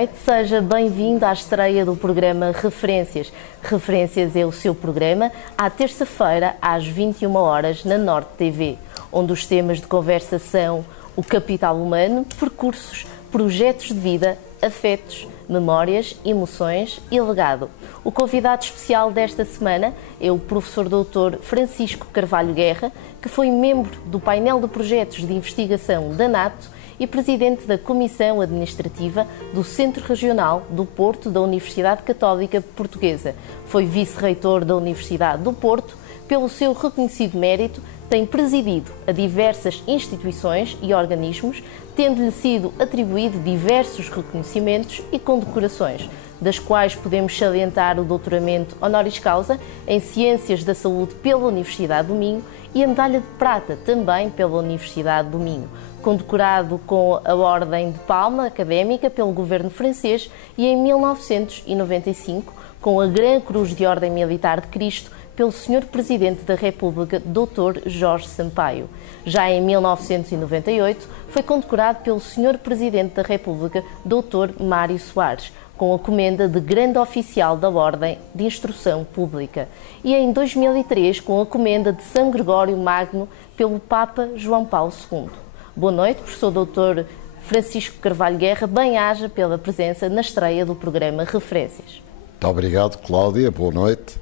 noite, seja bem-vindo à estreia do programa Referências. Referências é o seu programa, à terça-feira, às 21 horas, na Norte TV, onde os temas de conversa são o capital humano, percursos, projetos de vida, afetos, memórias, emoções e legado. O convidado especial desta semana é o professor Dr. Francisco Carvalho Guerra, que foi membro do painel de projetos de investigação da NATO e presidente da Comissão Administrativa do Centro Regional do Porto da Universidade Católica Portuguesa. Foi vice-reitor da Universidade do Porto. Pelo seu reconhecido mérito, tem presidido a diversas instituições e organismos, tendo-lhe sido atribuído diversos reconhecimentos e condecorações, das quais podemos salientar o doutoramento honoris causa em Ciências da Saúde pela Universidade do Minho e a medalha de prata também pela Universidade do Minho, condecorado com a Ordem de Palma Académica pelo governo francês e em 1995 com a Gran Cruz de Ordem Militar de Cristo pelo Sr. Presidente da República, Dr. Jorge Sampaio. Já em 1998 foi condecorado pelo Sr. Presidente da República, Dr. Mário Soares, com a comenda de Grande Oficial da Ordem de Instrução Pública. E em 2003 com a comenda de São Gregório Magno pelo Papa João Paulo II. Boa noite, professor Dr. Francisco Carvalho Guerra, bem-aja pela presença na estreia do programa Referências. Muito obrigado, Cláudia, boa noite.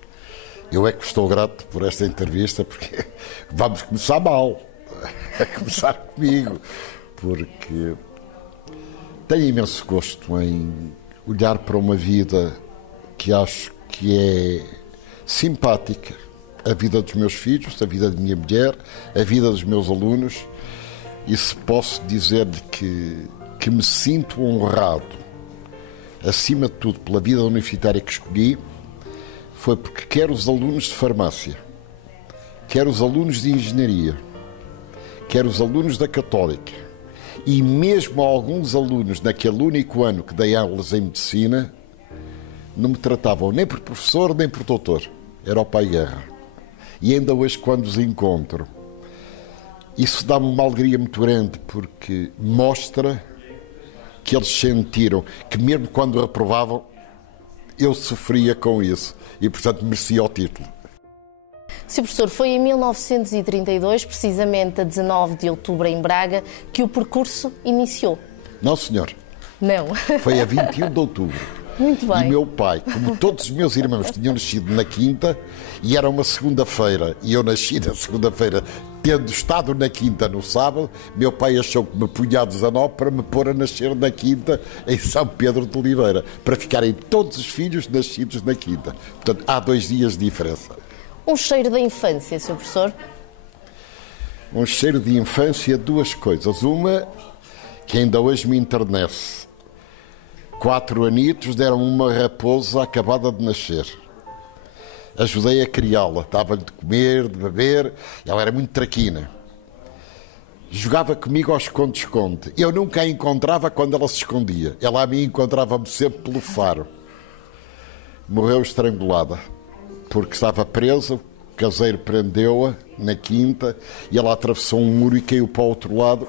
Eu é que estou grato por esta entrevista, porque vamos começar mal, a começar comigo, porque tenho imenso gosto em olhar para uma vida que acho que é simpática, a vida dos meus filhos, a vida da minha mulher, a vida dos meus alunos, e se posso dizer-lhe que me sinto honrado, acima de tudo, pela vida universitária que escolhi, foi porque quer os alunos de farmácia, quer os alunos de engenharia, quer os alunos da Católica e mesmo alguns alunos naquele único ano que dei aulas em medicina, não me tratavam nem por professor nem por doutor, era o pai Guerra. E ainda hoje, quando os encontro, isso dá-me uma alegria muito grande, porque mostra que eles sentiram que mesmo quando reprovavam, eu sofria com isso e, portanto, merecia o título. Sr. Professor, foi em 1932, precisamente a 19 de outubro, em Braga, que o percurso iniciou. Não, senhor. Não. Foi a 21 de outubro. Muito bem. E meu pai, como todos os meus irmãos tinham nascido na quinta, e era uma segunda-feira, e eu nasci na segunda-feira, tendo estado na quinta no sábado, meu pai achou que me punha a 19 para me pôr a nascer na quinta em São Pedro de Oliveira, para ficarem todos os filhos nascidos na quinta. Portanto, há 2 dias de diferença. Um cheiro da infância, Sr. Professor? Um cheiro de infância, 2 coisas. Uma, que ainda hoje me enternece. 4 anitos, deram uma raposa acabada de nascer. Ajudei a criá-la, dava-lhe de comer, de beber, ela era muito traquina. Jogava comigo ao esconde-esconde. Eu nunca a encontrava quando ela se escondia. Ela a mim encontrava-me sempre pelo faro. Morreu estrangulada, porque estava presa, o caseiro prendeu-a na quinta e ela atravessou um muro e caiu para o outro lado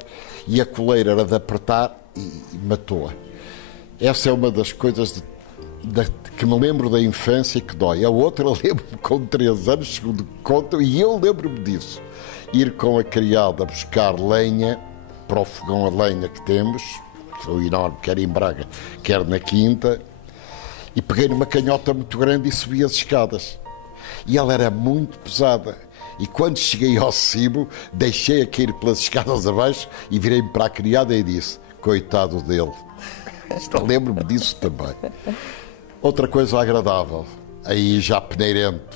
e a coleira era de apertar e matou-a. Essa é uma das coisas que me lembro da infância que dói. A outra lembro-me com 3 anos, segundo conto, e eu lembro-me disso. Ir com a criada buscar lenha para o fogão a lenha que temos, que foi enorme, quer em Braga, quer na quinta, e peguei numa canhota muito grande e subi as escadas. E ela era muito pesada. E quando cheguei ao cimo, deixei-a cair pelas escadas abaixo e virei-me para a criada e disse: coitado dele. Lembro-me disso também. Outra coisa agradável, aí já peneirento.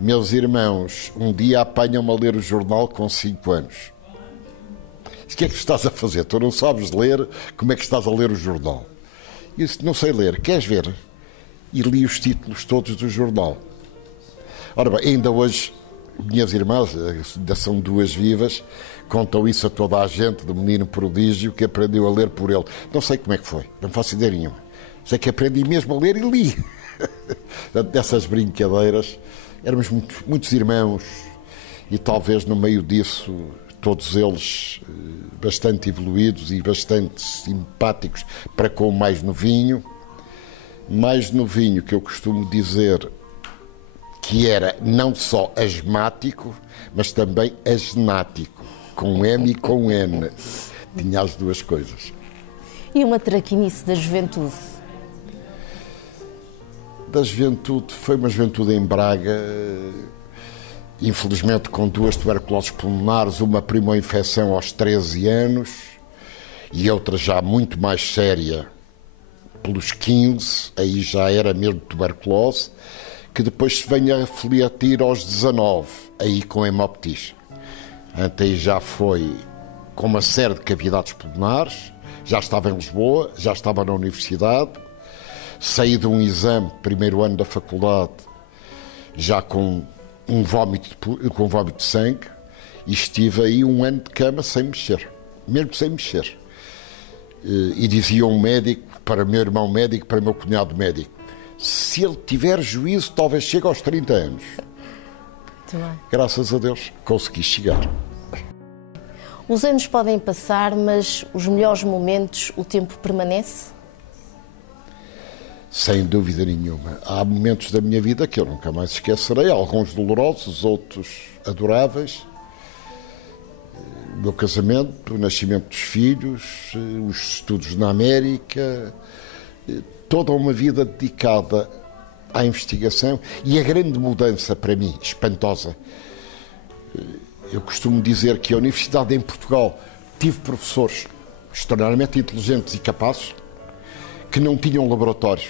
Meus irmãos, um dia apanham-me a ler o jornal com 5 anos. O que é que estás a fazer? Tu não sabes ler, como é que estás a ler o jornal? Eu disse: não sei ler, queres ver? E li os títulos todos do jornal. Ora bem, ainda hoje, minhas irmãs, ainda são 2 vivas, contam isso a toda a gente, do menino prodígio que aprendeu a ler por ele. Não sei como é que foi, não faço ideia nenhuma. Sei que aprendi mesmo a ler e li. Dessas brincadeiras, éramos muitos irmãos e talvez no meio disso todos eles bastante evoluídos e bastante simpáticos para com o mais novinho. Mais novinho, que eu costumo dizer que era não só asmático, mas também asnático, com M e com N. Tinha as duas coisas. E uma traquinice da juventude? Da juventude, foi uma juventude em Braga, infelizmente com 2 tuberculoses pulmonares, uma primeira infecção aos 13 anos e outra já muito mais séria pelos 15, aí já era mesmo tuberculose, que depois se vem a refletir aos 19, aí com hemoptise. Aí já foi com uma série de cavidades pulmonares, já estava em Lisboa, já estava na universidade, saí de um exame, primeiro ano da faculdade, já com vómito de sangue, e estive aí 1 ano de cama sem mexer, mesmo sem mexer. E dizia um médico, para meu irmão médico, para meu cunhado médico, se ele tiver juízo, talvez chegue aos 30 anos. Muito bem. Graças a Deus, consegui chegar. Os anos podem passar, mas os melhores momentos, o tempo permanece? Sem dúvida nenhuma. Há momentos da minha vida que eu nunca mais esquecerei, alguns dolorosos, outros adoráveis. O meu casamento, o nascimento dos filhos, os estudos na América, toda uma vida dedicada à investigação e a grande mudança para mim, espantosa. Eu costumo dizer que a Universidade em Portugal tive professores extraordinariamente inteligentes e capazes que não tinham laboratórios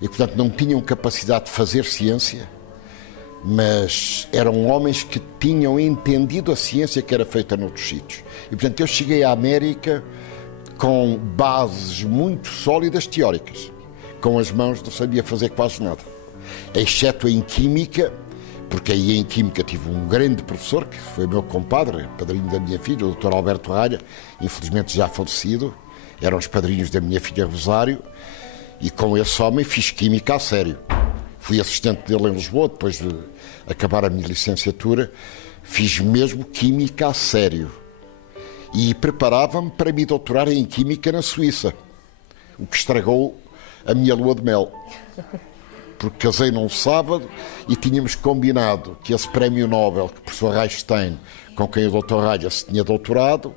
e, portanto, não tinham capacidade de fazer ciência, mas eram homens que tinham entendido a ciência que era feita noutros sítios. E, portanto, eu cheguei à América com bases muito sólidas teóricas. Com as mãos não sabia fazer quase nada, exceto em Química, porque aí em Química tive um grande professor, que foi meu compadre, padrinho da minha filha, o Dr. Alberto Ralha, infelizmente já falecido, eram os padrinhos da minha filha Rosário, e com esse homem fiz Química a sério. Fui assistente dele em Lisboa, depois de acabar a minha licenciatura, fiz mesmo Química a sério. E preparava-me para me doutorar em Química na Suíça, o que estragou a minha lua de mel. Porque casei num sábado e tínhamos combinado que esse prémio Nobel, que o professor Reichstein, com quem o Dr. Ralha se tinha doutorado,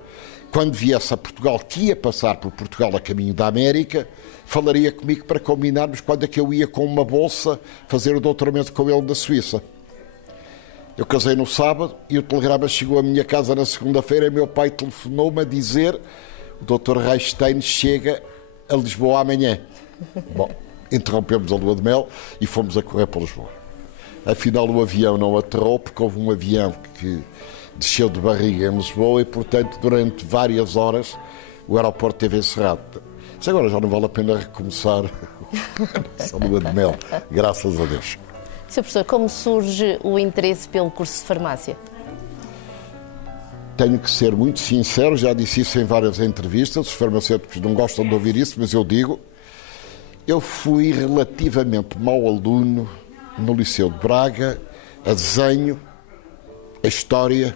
quando viesse a Portugal, que ia passar por Portugal a caminho da América, falaria comigo para combinarmos quando é que eu ia com uma bolsa fazer o doutoramento com ele na Suíça. Eu casei no sábado e o telegrama chegou à minha casa na segunda-feira e meu pai telefonou-me a dizer: o Dr. Reichstein chega a Lisboa amanhã. Bom, interrompemos a lua de mel e fomos a correr para Lisboa. Afinal, o avião não aterrou porque houve um avião que desceu de barriga em Lisboa e, portanto, durante várias horas o aeroporto esteve encerrado. Mas agora já não vale a pena recomeçar essa lua de mel, graças a Deus. Sr. Professor, como surge o interesse pelo curso de farmácia? Tenho que ser muito sincero, já disse isso em várias entrevistas, os farmacêuticos não gostam de ouvir isso, mas eu digo, eu fui relativamente mau aluno no Liceu de Braga, a desenho, a história,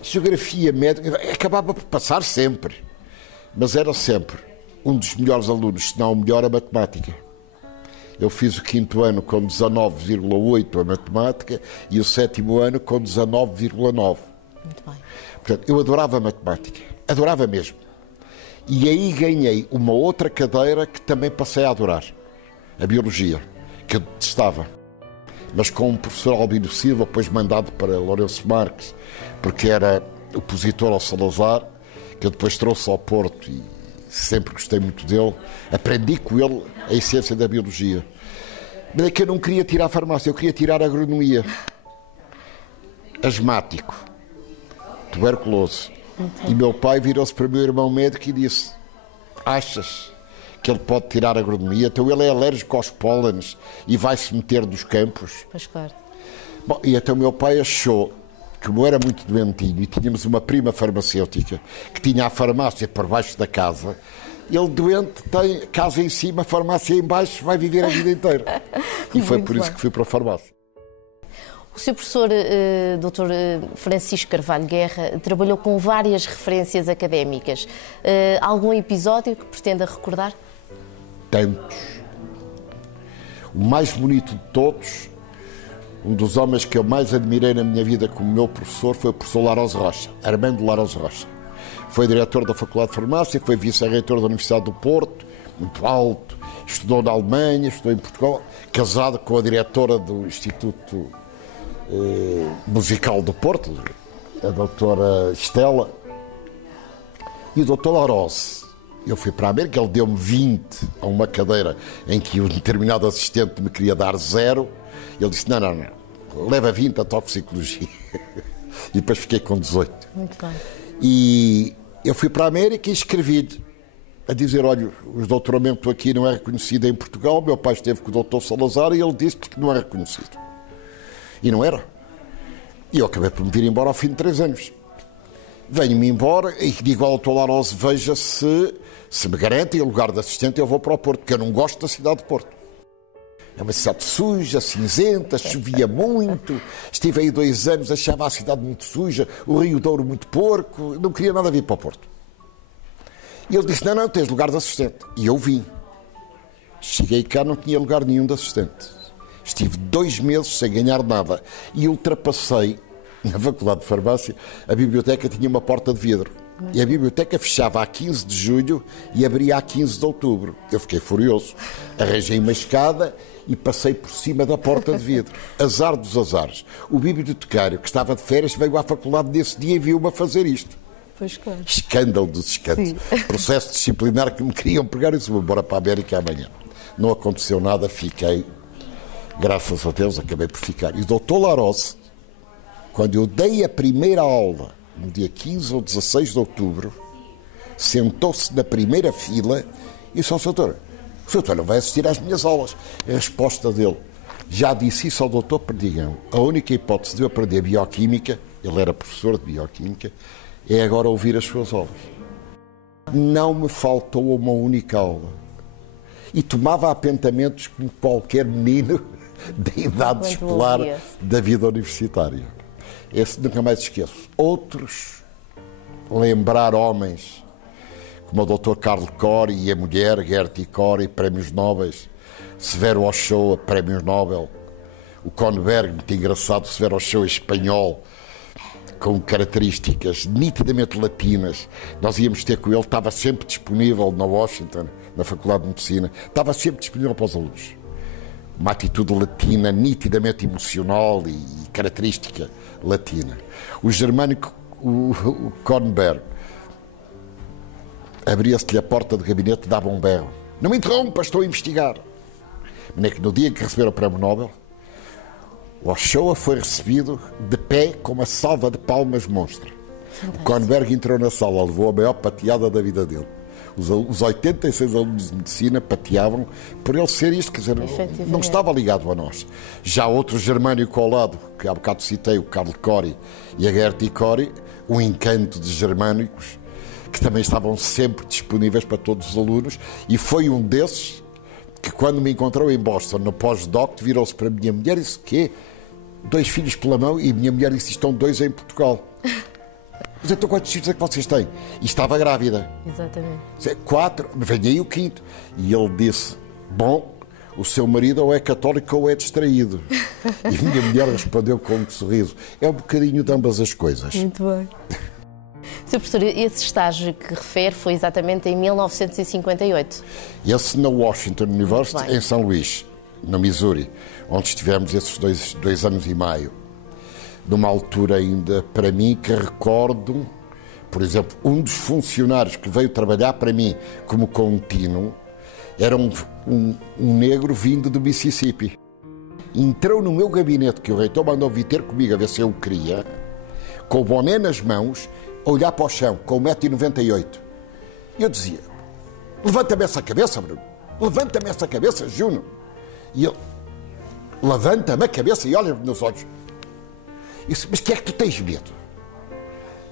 geografia médica, acabava por passar sempre, mas era sempre um dos melhores alunos, se não o melhor, a matemática. Eu fiz o 5º ano com 19,8 a matemática e o 7º ano com 19,9. Muito bem. Portanto, eu adorava matemática, adorava mesmo. E aí ganhei uma outra cadeira que também passei a adorar, a biologia, que eu detestava. Mas com um professor Albino Silva, depois mandado para Lourenço Marques, porque era opositor ao Salazar, que eu depois trouxe ao Porto e sempre gostei muito dele, aprendi com ele a essência da biologia. Mas é que eu não queria tirar a farmácia, eu queria tirar a agronomia. Asmático, tuberculoso. E meu pai virou-se para o meu irmão médico e disse: achas que ele pode tirar a agronomia? Então ele é alérgico aos pólenes e vai-se meter dos campos. Pois claro. Bom, e então meu pai achou que eu era muito doentinho e tínhamos uma prima farmacêutica que tinha a farmácia por baixo da casa. Ele doente tem casa em cima, farmácia em baixo, vai viver a vida inteira. E foi por isso que fui para a farmácia. O O seu professor, Dr. Francisco Carvalho Guerra, trabalhou com várias referências académicas. Algum episódio que pretenda recordar? Tantos. O mais bonito de todos, um dos homens que eu mais admirei na minha vida como meu professor, foi o professor Laroze Rocha, Armando Laroze Rocha. Foi diretor da Faculdade de Farmácia, foi vice-reitor da Universidade do Porto, muito alto, estudou na Alemanha, estudou em Portugal, casado com a diretora do Instituto Musical do Porto, a doutora Estela. E o doutor Laroze, eu fui para a América, ele deu-me 20 a uma cadeira em que um determinado assistente me queria dar 0. Ele disse, não, leva 20 a toxicologia. E depois fiquei com 18. Muito bem. E eu fui para a América e escrevi-lhe a dizer, olha, o doutoramento aqui não é reconhecido em Portugal, meu pai esteve com o doutor Salazar e ele disse que não é reconhecido. E não era. E eu acabei por me vir embora ao fim de 3 anos. Venho-me embora e digo ao doutor Laroze, veja se me garantem o lugar de assistente, eu vou para o Porto, porque eu não gosto da cidade de Porto. É uma cidade suja, cinzenta, chovia muito, estive aí 2 anos, achava a cidade muito suja, o Rio Douro muito porco, não queria nada vir para o Porto. E ele disse, não, tens lugar de assistente. E eu vim. Cheguei cá, não tinha lugar nenhum de assistente. Estive 2 meses sem ganhar nada e ultrapassei, na Faculdade de Farmácia, a biblioteca tinha uma porta de vidro. E a biblioteca fechava a 15 de julho e abria a 15 de outubro. Eu fiquei furioso. Arranjei uma escada e passei por cima da porta de vidro. Azar dos azares. O bibliotecário, que estava de férias, veio à faculdade nesse dia e viu-me a fazer isto. Pois claro. Escândalo dos escândalos. Processo disciplinar que me queriam pegar e disse, vou embora para a América amanhã. Não aconteceu nada, fiquei. Graças a Deus, acabei por ficar. E o doutor Laroze, quando eu dei a primeira aula, no dia 15 ou 16 de outubro, sentou-se na primeira fila e disse ao doutor, o doutor não vai assistir às minhas aulas. A resposta dele, já disse isso ao doutor Perdigão, a única hipótese de eu aprender bioquímica, ele era professor de bioquímica, é agora ouvir as suas aulas. Não me faltou uma única aula. E tomava apontamentos como qualquer menino da idade escolar da vida universitária. Esse nunca mais esqueço. Outros, lembrar homens, como o Dr. Carlo Cori e a mulher, Gertie Cori, prémios Nobel, Severo Ochoa, prémios Nobel, o Conberg, muito engraçado, Severo Ochoa espanhol, com características nitidamente latinas. Nós íamos ter com ele, estava sempre disponível na Washington, na Faculdade de Medicina, estava sempre disponível para os alunos. Uma atitude latina, nitidamente emocional e característica latina. O germânico, o Conberg, abria-se-lhe a porta do gabinete, dava um berro. Não me interrompa, estou a investigar. Mas é que no dia em que receberam o Prémio Nobel, o Ochoa foi recebido de pé com uma salva de palmas monstra. O Conberg entrou na sala, levou a maior pateada da vida dele. Os 86 alunos de medicina pateavam por ele ser isto, quer dizer, não estava ligado a nós. Já outro germânico ao lado, que há bocado citei, o Carlo Cori e a Gertie Cori, um encanto de germânicos, que também estavam sempre disponíveis para todos os alunos, e foi um desses que, quando me encontrou em Boston, no pós-doc, virou-se para a minha mulher e disse, quê? 2 filhos pela mão? E a minha mulher disse, estão 2 em Portugal. Mas então quantos filhos é que vocês têm? E estava grávida. Exatamente. 4, venha aí o 5º. E ele disse, bom, o seu marido ou é católico ou é distraído. E a minha mulher respondeu com um sorriso. É um bocadinho de ambas as coisas. Muito bem. Sr. Professor, esse estágio que refere foi exatamente em 1958? Esse na Washington University, em São Luís, no Missouri, onde estivemos esses 2 anos e meio. Numa altura ainda, para mim, que recordo, por exemplo, um dos funcionários que veio trabalhar para mim como contínuo era um negro vindo do Mississippi. Entrou no meu gabinete, que o reitor mandou vir ter comigo a ver se eu o queria, com o boné nas mãos, a olhar para o chão, com 1,98 m. E eu dizia, levanta-me essa cabeça, Bruno, levanta-me essa cabeça, Juno. E ele, levanta-me a cabeça e olha-me nos olhos. Eu disse, mas que é que tu tens medo?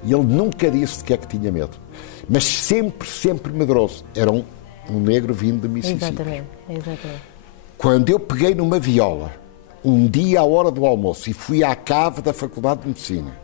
E ele nunca disse de que é que tinha medo. Mas sempre medroso. Era um negro vindo de Mississippi. Exatamente. Quando eu peguei numa viola um dia à hora do almoço, e fui à cave da Faculdade de Medicina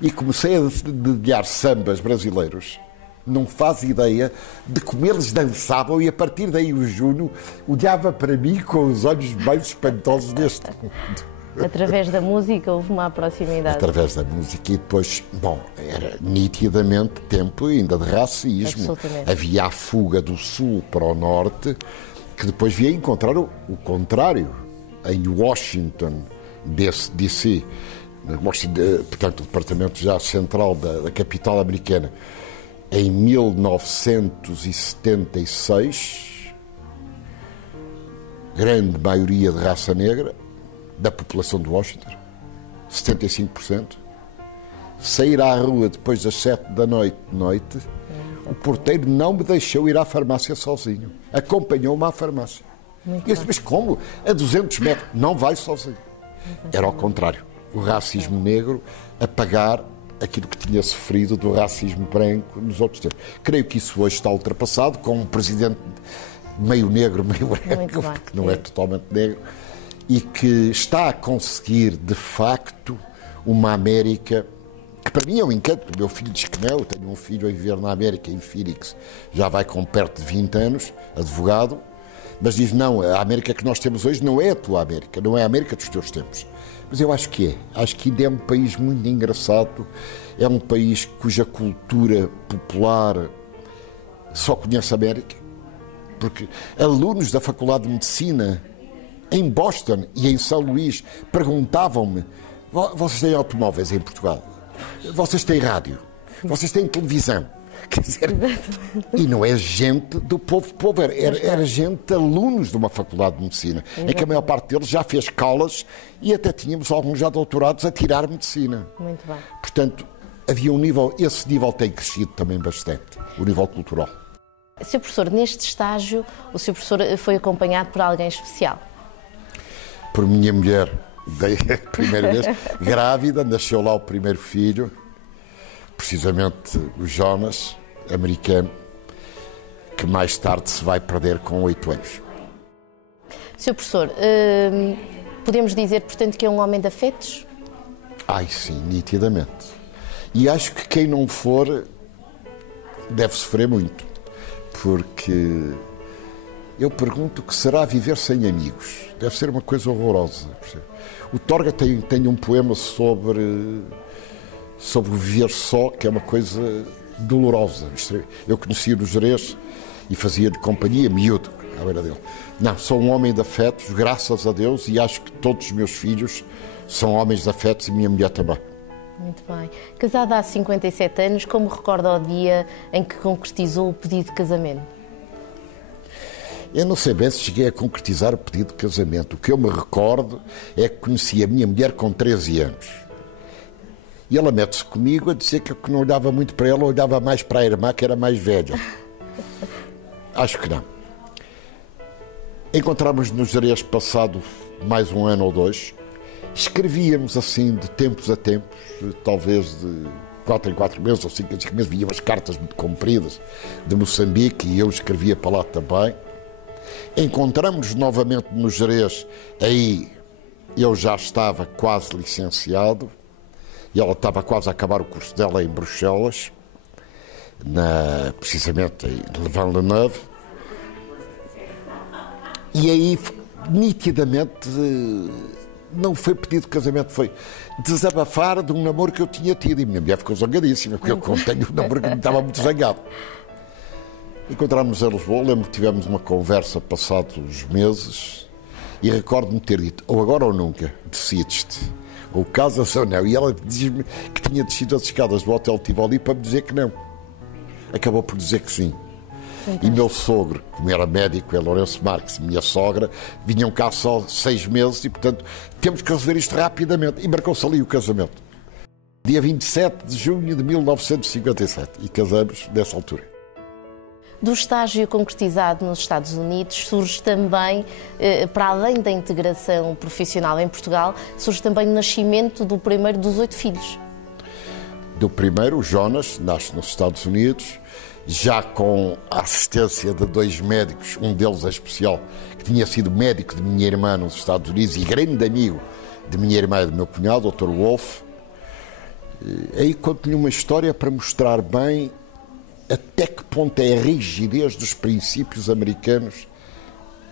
e comecei a dedilhar sambas brasileiros. Não faz ideia de como eles dançavam, e a partir daí o Júnior olhava para mim com os olhos mais espantosos deste mundo. Através da música houve uma proximidade. Através da música, e depois, bom, era nitidamente tempo ainda de racismo. Havia a fuga do sul para o norte, que depois via encontrar o contrário em Washington, D.C., portanto, o departamento já central da capital americana. Em 1976, grande maioria de raça negra da população de Washington, 75%, sair à rua depois das 7 da noite, o porteiro não me deixou ir à farmácia sozinho. Acompanhou-me à farmácia. E eu disse, mas como? A 200 metros. Não vai sozinho. Era ao contrário. O racismo negro a pagar aquilo que tinha sofrido do racismo branco nos outros tempos. Creio que isso hoje está ultrapassado, com um presidente meio negro, meio branco, que não é totalmente negro, e que está a conseguir, de facto, uma América que para mim é um encanto. O meu filho diz que não. Eu tenho um filho a viver na América, em Phoenix, já vai com perto de 20 anos, advogado, mas diz, não, a América que nós temos hoje não é a tua América, não é a América dos teus tempos. Mas eu acho que é. Acho que ainda é um país muito engraçado, é um país cuja cultura popular só conhece a América, porque alunos da Faculdade de Medicina em Boston e em São Luís perguntavam-me, vocês têm automóveis em Portugal? Vocês têm rádio? Vocês têm televisão? Quer dizer, e não é gente do povo, era gente, alunos de uma faculdade de medicina, em que a maior parte deles já fez college e até tínhamos alguns já doutorados a tirar medicina. Muito bem. Portanto, havia um nível, esse nível tem crescido também bastante, o nível cultural. Sr. Professor, neste estágio, o Sr. Professor foi acompanhado por alguém especial? Por minha mulher, a primeira vez, grávida, nasceu lá o primeiro filho, precisamente o Jonas, americano, que mais tarde se vai perder com 8 anos. Sr. Professor, podemos dizer, portanto, que é um homem de afetos? Ai, sim, nitidamente. E acho que quem não for deve sofrer muito, porque eu pergunto o que será viver sem amigos. Deve ser uma coisa horrorosa. O Torga tem um poema sobre o viver só, que é uma coisa dolorosa. Eu conhecia no Jerez e fazia de companhia, miúdo, à beira dele. Não, sou um homem de afetos, graças a Deus, e acho que todos os meus filhos são homens de afetos e minha mulher também. Muito bem. Casada há 57 anos, como recorda o dia em que concretizou o pedido de casamento? Eu não sei bem se cheguei a concretizar o pedido de casamento. O que eu me recordo é que conheci a minha mulher com 13 anos. E ela mete-se comigo a dizer que eu não olhava muito para ela, olhava mais para a irmã, que era mais velha. Acho que não. Encontramos-nos no Jerez passado mais um ano ou dois. Escrevíamos assim de tempos a tempos, talvez de 4 em 4 meses ou 5 em 5 meses, víamos cartas muito compridas de Moçambique e eu escrevia para lá também. Encontramos-nos novamente no Jerez, aí eu já estava quase licenciado e ela estava quase a acabar o curso dela em Bruxelas, precisamente em Louvain-la-Neuve, e aí nitidamente não foi pedido de casamento, foi desabafar de um namoro que eu tinha tido, e minha mulher ficou zangadíssima, porque eu contei um namoro que me estava muito zangado. Encontrámos-nos em Lisboa, lembro que tivemos uma conversa passados uns meses e recordo-me ter dito, ou agora ou nunca, decides-te, ou casas ou não. E ela diz-me que tinha descido as escadas do Hotel Tivoli para me dizer que não. Acabou por dizer que sim. E meu sogro, como era médico, é Lourenço Marques, minha sogra, vinham cá só 6 meses e, portanto, temos que resolver isto rapidamente. E marcou-se ali o casamento. Dia 27 de junho de 1957. E casamos nessa altura. Do estágio concretizado nos Estados Unidos, surge também, para além da integração profissional em Portugal, surge também o nascimento do primeiro dos 8 filhos. Do primeiro, o Jonas, nasce nos Estados Unidos, já com a assistência de 2 médicos, um deles em especial, que tinha sido médico de minha irmã nos Estados Unidos e grande amigo de minha irmã e do meu cunhado, Dr. Wolf. Aí conto-lhe uma história para mostrar bem até que ponto é a rigidez dos princípios americanos,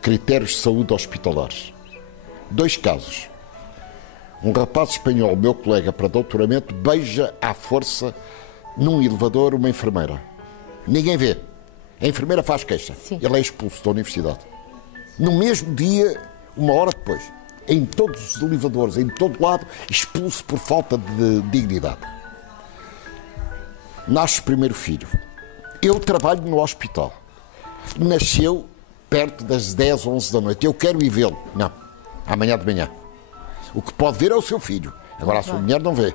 critérios de saúde hospitalares. 2 casos. Um rapaz espanhol, meu colega para doutoramento, beija à força num elevador uma enfermeira. Ninguém vê. A enfermeira faz queixa. Sim. Ele é expulso da universidade. No mesmo dia, 1 hora depois, em todos os elevadores, em todo lado, expulso por falta de dignidade. Nasce o primeiro filho. Eu trabalho no hospital. Nasceu perto das 10, 11 da noite. Eu quero ir vê-lo. Não. Amanhã de manhã. O que pode ver é o seu filho. Agora a sua mulher não vê.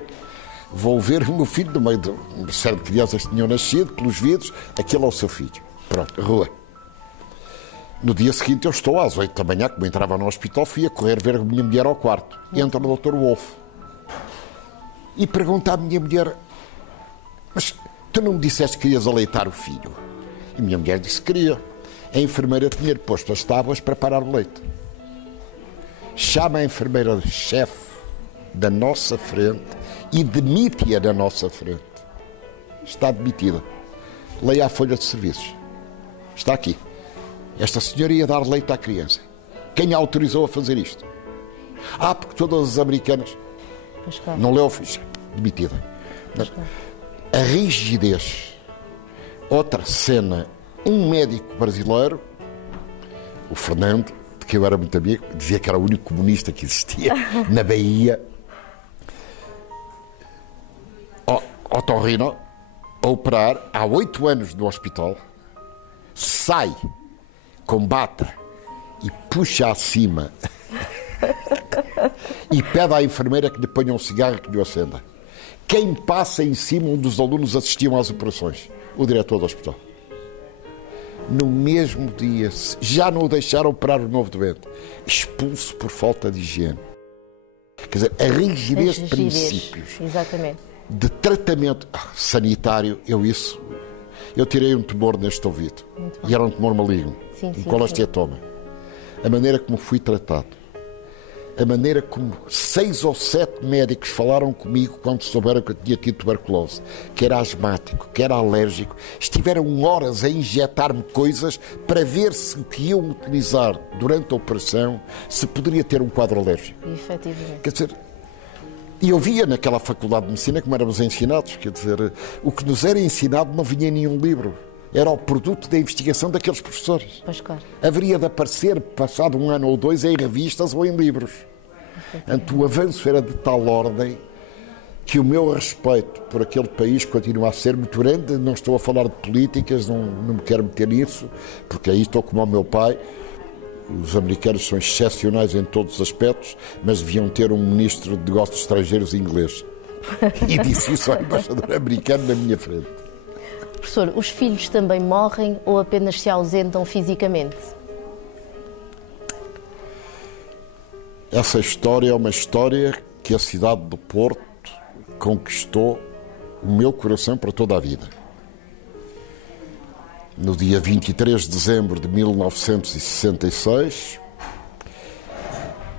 Vou ver o meu filho no meio de uma série de crianças que tinham nascido, pelos vidros, aquele é o seu filho. Pronto, rua. No dia seguinte eu estou às 8 da manhã, como entrava no hospital, fui a correr ver a minha mulher ao quarto. Entra o Dr. Wolf. E pergunta à minha mulher: mas tu não me disseste que querias aleitar o filho? E a minha mulher disse que queria. A enfermeira tinha-lhe posto as tábuas para parar o leite. Chama a enfermeira-chefe da nossa frente e demite-a da nossa frente. Está demitida. Leia a folha de serviços. Está aqui. Esta senhora ia dar leite à criança. Quem a autorizou a fazer isto? Porque todas as americanas... Não leu a ficha. Demitida. A rigidez. Outra cena. Um médico brasileiro, o Fernando, de que eu era muito amigo, dizia que era o único comunista que existia na Bahia. Otorrino, a operar há 8 anos no hospital, sai com bata e puxa acima e pede à enfermeira que lhe ponha um cigarro que lhe acenda. Quem passa em cima, um dos alunos assistiam às operações, o diretor do hospital. No mesmo dia, já não o deixaram operar o novo doente, expulso por falta de higiene. Quer dizer, a rigidez de princípios. Exatamente. De tratamento sanitário, eu tirei um tumor neste ouvido. E era um tumor maligno, um colesteatoma. A maneira como fui tratado, a maneira como 6 ou 7 médicos falaram comigo quando souberam que eu tinha tido tuberculose, que era asmático, que era alérgico, estiveram horas a injetar-me coisas para ver se o que iam utilizar durante a operação se poderia ter um quadro alérgico. Efetivamente. Quer dizer, e eu via naquela faculdade de medicina como éramos ensinados, quer dizer, o que nos era ensinado não vinha em nenhum livro. Era o produto da investigação daqueles professores. Pois claro. Haveria de aparecer, passado 1 ano ou 2, em revistas ou em livros. Portanto, o avanço era de tal ordem que o meu respeito por aquele país continua a ser muito grande. Não estou a falar de políticas, não me quero meter nisso, porque aí estou como o meu pai. Os americanos são excepcionais em todos os aspectos, mas deviam ter um ministro de negócios estrangeiros inglês. E disse isso ao embaixador americano na minha frente. Professor, os filhos também morrem ou apenas se ausentam fisicamente? Essa história é uma história que a cidade do Porto conquistou o meu coração para toda a vida. No dia 23 de dezembro de 1966,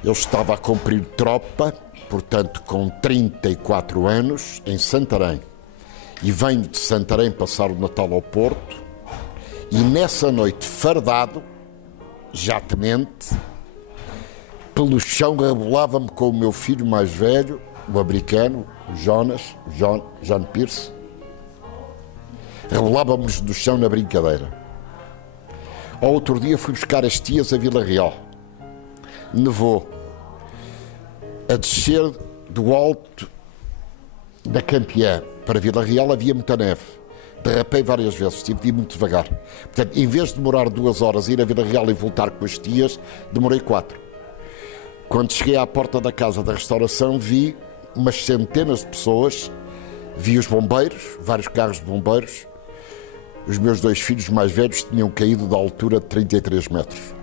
eu estava a cumprir tropa, portanto com 34 anos, em Santarém. E venho de Santarém passar o Natal ao Porto, e nessa noite, fardado, já tenente, pelo chão rebolava-me com o meu filho mais velho, o americano, o John Pierce. Rebolávamos no chão na brincadeira. Ao outro dia fui buscar as tias a Vila Real. Nevou. A descer do alto da Campeã para Vila Real havia muita neve. Derrapei várias vezes, tive de ir muito devagar. Portanto, em vez de demorar 2 horas ir a Vila Real e voltar com as tias, demorei 4. Quando cheguei à porta da casa da restauração, vi umas centenas de pessoas, vi os bombeiros, vários carros de bombeiros. Os meus 2 filhos mais velhos tinham caído da altura de 33 metros.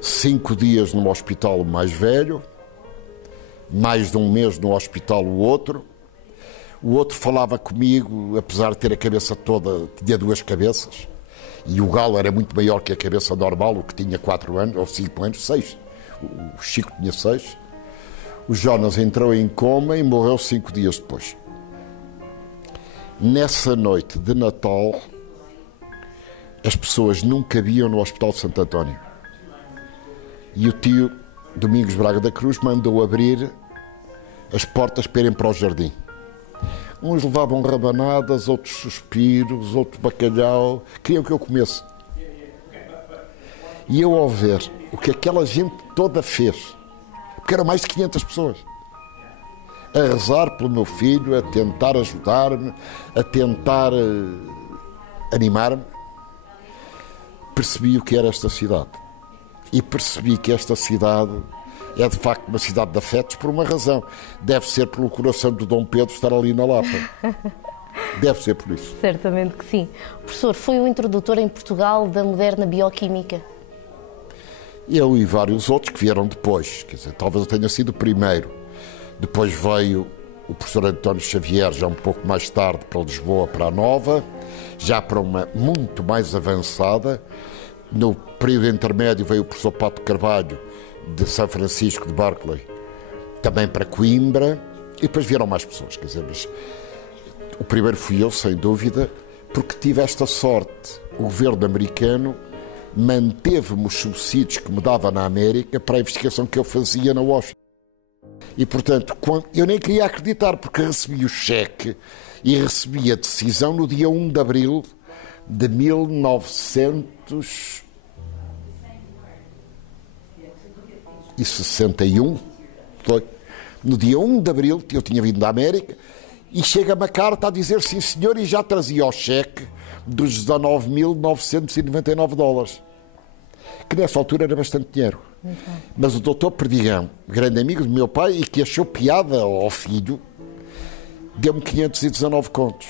5 dias no hospital o mais velho, mais de 1 mês no hospital o outro. O outro falava comigo, apesar de ter a cabeça toda, tinha 2 cabeças. E o Galo era muito maior que a cabeça normal, o que tinha 4 anos, ou 5 anos, 6. O Chico tinha 6. O Jonas entrou em coma e morreu 5 dias depois. Nessa noite de Natal, as pessoas não cabiam no Hospital de Santo António. E o tio Domingos Braga da Cruz mandou abrir as portas para irem para o jardim. Uns levavam rabanadas, outros suspiros, outros bacalhau, queriam que eu comesse. E eu, ao ver o que aquela gente toda fez, porque eram mais de 500 pessoas, a rezar pelo meu filho, a tentar ajudar-me, a tentar animar-me, percebi o que era esta cidade. E percebi que esta cidade é de facto uma cidade de afetos por uma razão. Deve ser pelo coração de Dom Pedro estar ali na Lapa. Deve ser por isso. Certamente que sim. Professor, foi o introdutor em Portugal da moderna bioquímica? Eu e vários outros que vieram depois. Quer dizer, talvez eu tenha sido o primeiro. Depois veio o professor António Xavier, já um pouco mais tarde, para Lisboa, para a Nova, já para uma muito mais avançada. No período intermédio veio o professor Pato Carvalho, de São Francisco, de Berkeley, também para Coimbra, e depois vieram mais pessoas, quer dizer, mas o primeiro fui eu, sem dúvida, porque tive esta sorte. O governo americano manteve-me os subsídios que me dava na América para a investigação que eu fazia na Washington. E, portanto, eu nem queria acreditar, porque recebi o cheque e recebi a decisão no dia 1 de abril de 1961. Foi. No dia 1 de abril, eu tinha vindo da América, e chega-me a carta a dizer sim, senhor, e já trazia o cheque dos 19.999 dólares. Que nessa altura era bastante dinheiro. Mas o doutor Perdigão, grande amigo do meu pai e que achou piada ao filho, deu-me 519 contos.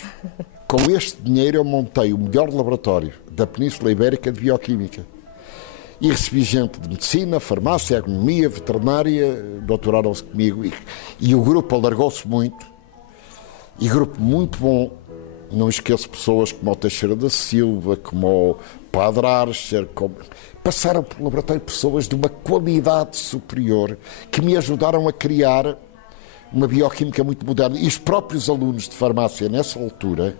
Com este dinheiro eu montei o melhor laboratório da Península Ibérica de Bioquímica. E recebi gente de medicina, farmácia, agronomia, veterinária, doutoraram-se comigo. E o grupo alargou-se muito. E grupo muito bom. Não esqueço pessoas como o Teixeira da Silva, como o Padre Archer, passaram pelo laboratório pessoas de uma qualidade superior que me ajudaram a criar uma bioquímica muito moderna. E os próprios alunos de farmácia, nessa altura,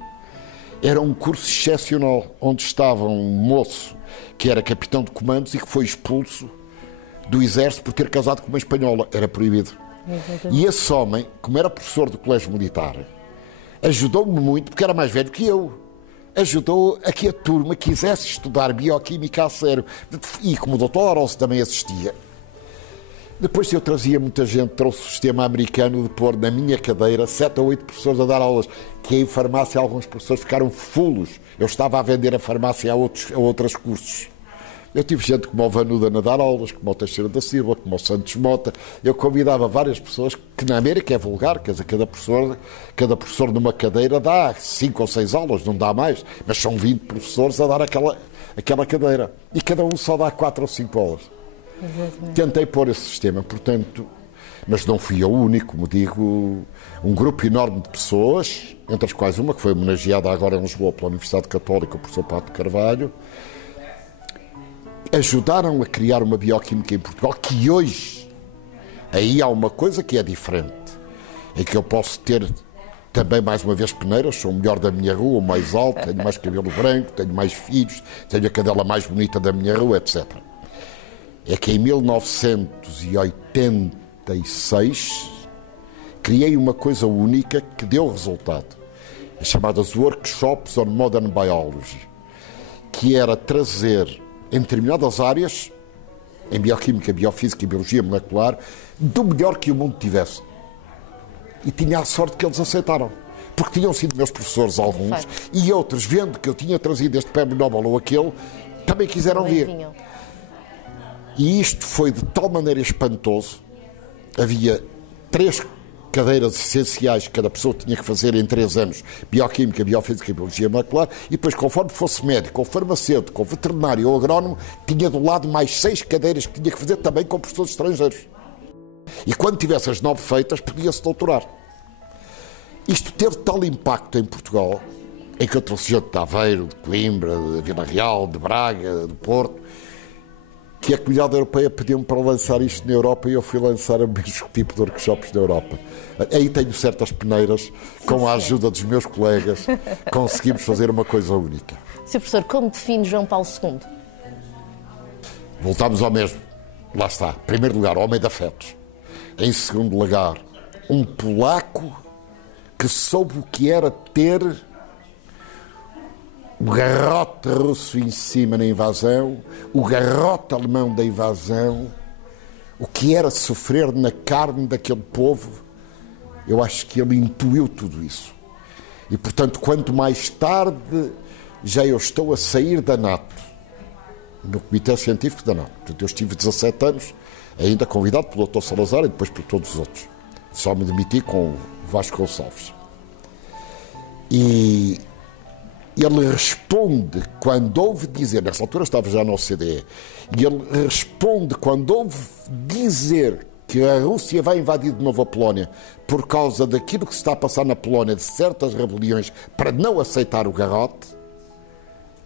era um curso excepcional, onde estava um moço que era capitão de comandos e que foi expulso do exército por ter casado com uma espanhola. Era proibido. Exatamente. E esse homem, como era professor do colégio militar, ajudou-me muito, porque era mais velho que eu. Ajudou a que a turma quisesse estudar bioquímica a sério. E como o doutor Aronso também assistia, depois eu trazia muita gente, trouxe o sistema americano de pôr na minha cadeira 7 ou 8 professores a dar aulas, que em farmácia alguns professores ficaram fulos. Eu estava a vender a farmácia a outros cursos. Eu tive gente como o Vanuda a dar aulas, como o Teixeira da Silva, como o Santos Mota. Eu convidava várias pessoas, que na América é vulgar, quer dizer, cada professor numa cadeira dá 5 ou 6 aulas, não dá mais, mas são 20 professores a dar aquela cadeira. E cada um só dá 4 ou 5 aulas. Exatamente. Tentei pôr esse sistema, portanto, mas não fui eu o único, como digo, um grupo enorme de pessoas, entre as quais uma que foi homenageada agora em Lisboa pela Universidade Católica, o professor Pato Carvalho, ajudaram a criar uma bioquímica em Portugal que hoje, aí há uma coisa que é diferente, é que eu posso ter também mais uma vez peneiras, sou o melhor da minha rua, o mais alto, tenho mais cabelo branco, tenho mais filhos, tenho a cadela mais bonita da minha rua, etc. É que em 1986 criei uma coisa única que deu resultado, as chamadas Workshops on Modern Biology, que era trazer em determinadas áreas, em bioquímica, biofísica e biologia molecular, do melhor que o mundo tivesse. E tinha a sorte que eles aceitaram. Porque tinham sido meus professores alguns, e outros, vendo que eu tinha trazido este prémio Nobel ou aquele, também quiseram vir. E isto foi de tal maneira espantoso. Havia 3 cadeiras essenciais que cada pessoa tinha que fazer em 3 anos, bioquímica, biofísica e biologia molecular, e depois, conforme fosse médico, ou farmacêutico, ou veterinário, ou agrónomo, tinha do lado mais 6 cadeiras que tinha que fazer também com professores estrangeiros. E quando tivesse as 9 feitas, podia-se doutorar. Isto teve tal impacto em Portugal, em que eu trouxe gente de Aveiro, de Coimbra, de Vila Real, de Braga, de Porto, que a Comunidade Europeia pediu-me para lançar isto na Europa e eu fui lançar o mesmo tipo de workshops na Europa. Aí tenho certas peneiras, com a ajuda dos meus colegas, conseguimos fazer uma coisa única. Sr. Professor, como define João Paulo II? Voltamos ao mesmo. Lá está. Em primeiro lugar, homem de afetos. Em segundo lugar, um polaco que soube o que era ter o garrote russo em cima na invasão, o garrote alemão da invasão, o que era sofrer na carne daquele povo. Eu acho que ele intuiu tudo isso. E, portanto, quanto mais tarde já eu estou a sair da NATO, no Comitê Científico da NATO. Portanto, eu estive 17 anos, ainda convidado pelo Dr. Salazar e depois por todos os outros. Só me demiti com o Vasco Gonçalves. E ele responde quando ouve dizer, nessa altura estava já na OCDE, e ele responde quando ouve dizer que a Rússia vai invadir de novo a Polónia por causa daquilo que se está a passar na Polónia, de certas rebeliões, para não aceitar o garrote.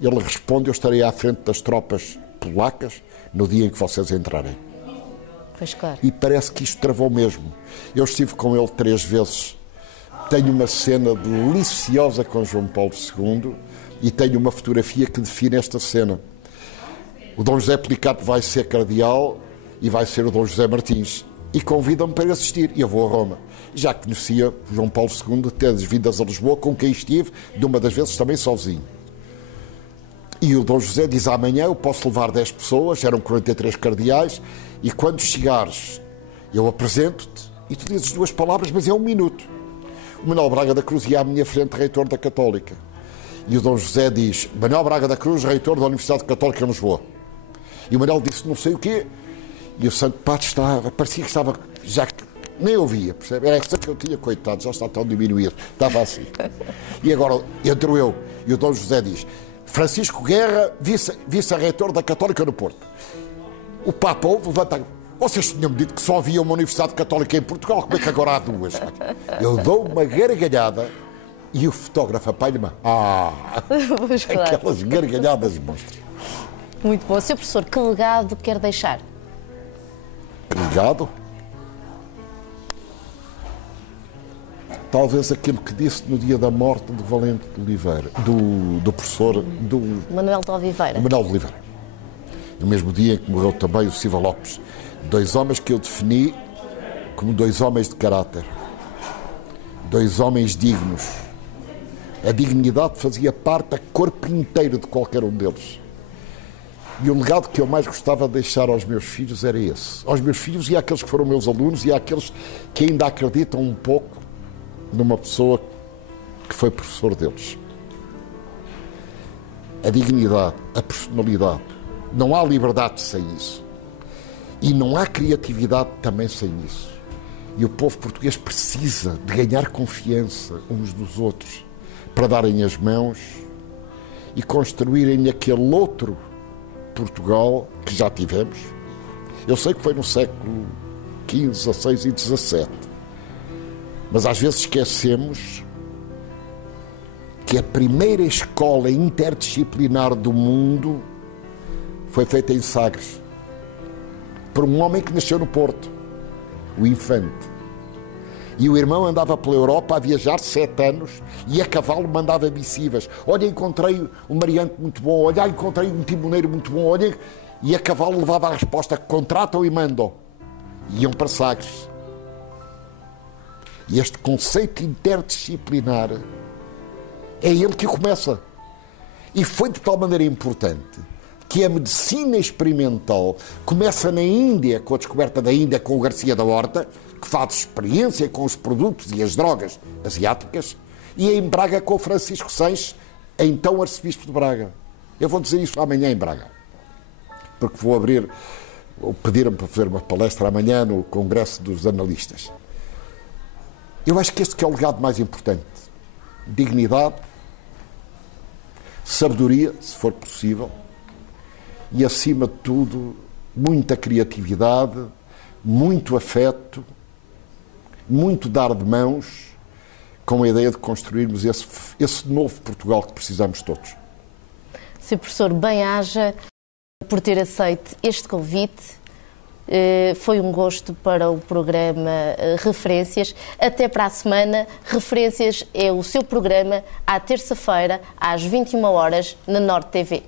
Ele responde, eu estarei à frente das tropas polacas no dia em que vocês entrarem. Pois claro. E parece que isto travou mesmo. Eu estive com ele 3 vezes. Tenho uma cena deliciosa com João Paulo II e tenho uma fotografia que define esta cena. O Dom José Pelicato vai ser cardeal e vai ser o Dom José Martins. E convidam-me para assistir. E eu vou a Roma. Já conhecia João Paulo II, ter vindas a Lisboa, com quem estive, de uma das vezes também sozinho. E o Dom José diz, amanhã eu posso levar 10 pessoas, eram 43 cardeais, e quando chegares, eu apresento-te, e tu dizes 2 palavras, mas é 1 minuto. O Manuel Braga da Cruz ia à minha frente, reitor da Católica. E o Dom José diz, Manuel Braga da Cruz, reitor da Universidade Católica em Lisboa. E o Manuel disse, não sei o quê. E o Santo Padre parecia que estava, já que nem ouvia, percebe? Era essa que eu tinha, coitado, já está tão diminuído. Estava assim. E agora entro eu, e o Dom José diz, Francisco Guerra, vice-reitor da Católica no Porto. O Papa levanta. Vocês tinham-me dito que só havia uma Universidade Católica em Portugal, como é que agora há 2? Eu dou uma gargalhada e o fotógrafo apanha-me. Pois claro. Aquelas gargalhadas monstros. Muito bom. Sr. Professor, que legado quer deixar? Legado? Talvez aquilo que disse no dia da morte de Valente de Oliveira, do professor... Manuel de Oliveira. Manuel de Oliveira. No mesmo dia em que morreu também o Silva Lopes. 2 homens que eu defini como 2 homens de caráter. 2 homens dignos. A dignidade fazia parte do corpo inteiro de qualquer um deles. E o legado que eu mais gostava de deixar aos meus filhos era esse. Aos meus filhos e àqueles que foram meus alunos e àqueles que ainda acreditam um pouco numa pessoa que foi professor deles. A dignidade, a personalidade. Não há liberdade sem isso. E não há criatividade também sem isso. E o povo português precisa de ganhar confiança uns dos outros para darem as mãos e construírem aquele outro Portugal que já tivemos. Eu sei que foi no século XV, XVI e XVII. Mas às vezes esquecemos que a primeira escola interdisciplinar do mundo foi feita em Sagres por um homem que nasceu no Porto, o Infante. E o irmão andava pela Europa a viajar 7 anos e a cavalo mandava missivas. Olha, encontrei um mariante muito bom, olha, encontrei um timoneiro muito bom, olha... E a cavalo levava a resposta, contratam e mandam. E iam para Sagres. E este conceito interdisciplinar é ele que começa. E foi de tal maneira importante que a medicina experimental começa na Índia, com a descoberta da Índia com o Garcia da Horta, que faz experiência com os produtos e as drogas asiáticas, e em Braga com o Francisco Sanches, então arcebispo de Braga. Eu vou dizer isso amanhã em Braga, porque vou pediram-me para fazer uma palestra amanhã no Congresso dos Analistas. Eu acho que este que é o legado mais importante. Dignidade, sabedoria, se for possível, e, acima de tudo, muita criatividade, muito afeto, muito dar de mãos, com a ideia de construirmos esse novo Portugal que precisamos todos. Sr. Professor, bem-aja por ter aceito este convite. Foi um gosto para o programa Referências. Até para a semana. Referências é o seu programa à terça-feira, às 21 horas, na Norte TV.